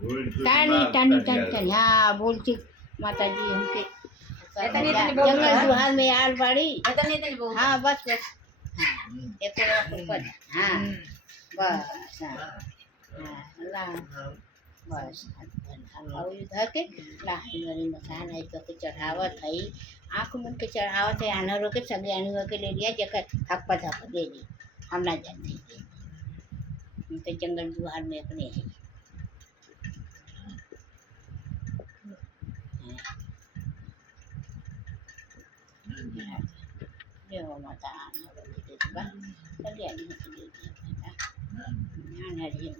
टाणी टाणी टाणी टाणी हाँ बोलती माता जी हमके जंगल जुहार में आल बाड़ी हाँ बस बस हाँ एक ऊपर हाँ बस हाँ हाँ बस और इधर के लाही वाली मकान है तो के चढ़ावत है आँख मुन के चढ़ावत है अनहरों के सगे अनहरों के ले लिया जगह थप्पा थप्पा दे दी हम ना जानते तो जंगल जुहार में अपने है देव माता कल्याणी दे दिया ध्यान हरि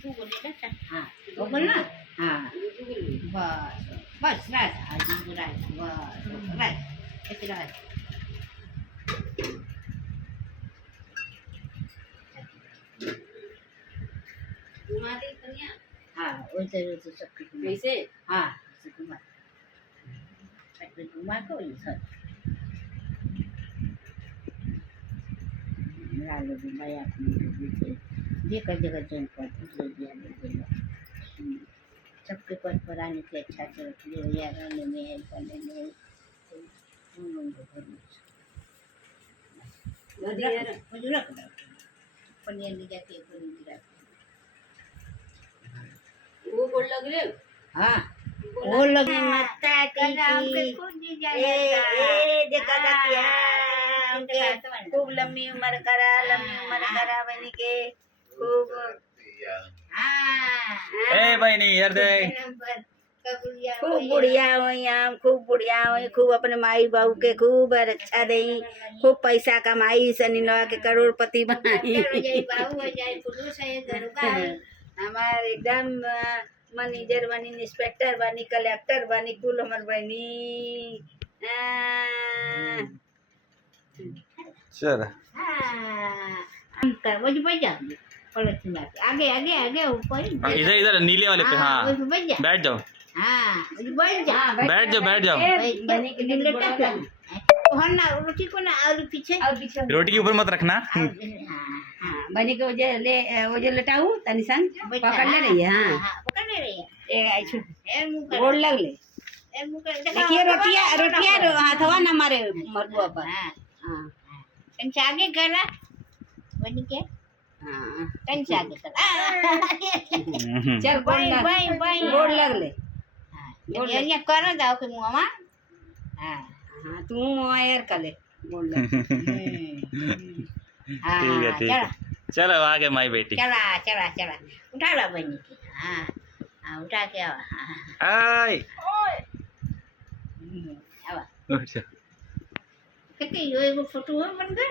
तू बोले ना हाँ वो बोलना हाँ बस बस राज आज राज बस राज एक राज घुमाते कन्या हाँ उधर उधर सबके कैसे हाँ ऐसे घुमा ऐसे घुमा को इधर लालो घुमाया अपने जगह जगह जन पर ले दिया सबके पर पराने के अच्छा से रख ले भैया रहने में है करने में मुझे रख दो पनिया ले जाके पनीर रख वो बोल लग रहे हाँ वो लगे माता की ए देखा खूब लंबी उम्र करा बनी के खूब ए बहनी यार दे खूब बुढ़िया हुई खूब अपने माई बाबू के खूब रक्षा दई खूब पैसा कमाई सनीलवा के करोड़पति बनाई हमार एकदम मैनेजर बनी इंस्पेक्टर बनी कलेक्टर बनी कुल हमार बनी चल आगे आगे आगे ऊपर इधर इधर नीले वाले पे हाँ बैठ जाओ बैठ जाओ रोटी को ना और पीछे रोटी के ऊपर मत रखना बनी के वो जो लटाऊ तनी संग पकड़ ले रही है हाँ पकड़ ले रही है ए आइछु गोड़ लग ले देखिए रोटिया हाथवा ना मारे मरबुआ पर हां कंचा आगे करा बनी के हां कंचा आगे कर चल बाई गोड़ लग ले हां ये कर दाओ के मुंहवा हां हां तू मुंह यार कर ले गोड़ लग ठीक है ठीक है चलो आगे माई बेटी चला उठा ला बनी की हाँ हाँ उठा के आवा आय आवा कितनी ये वो फोटो है बन गए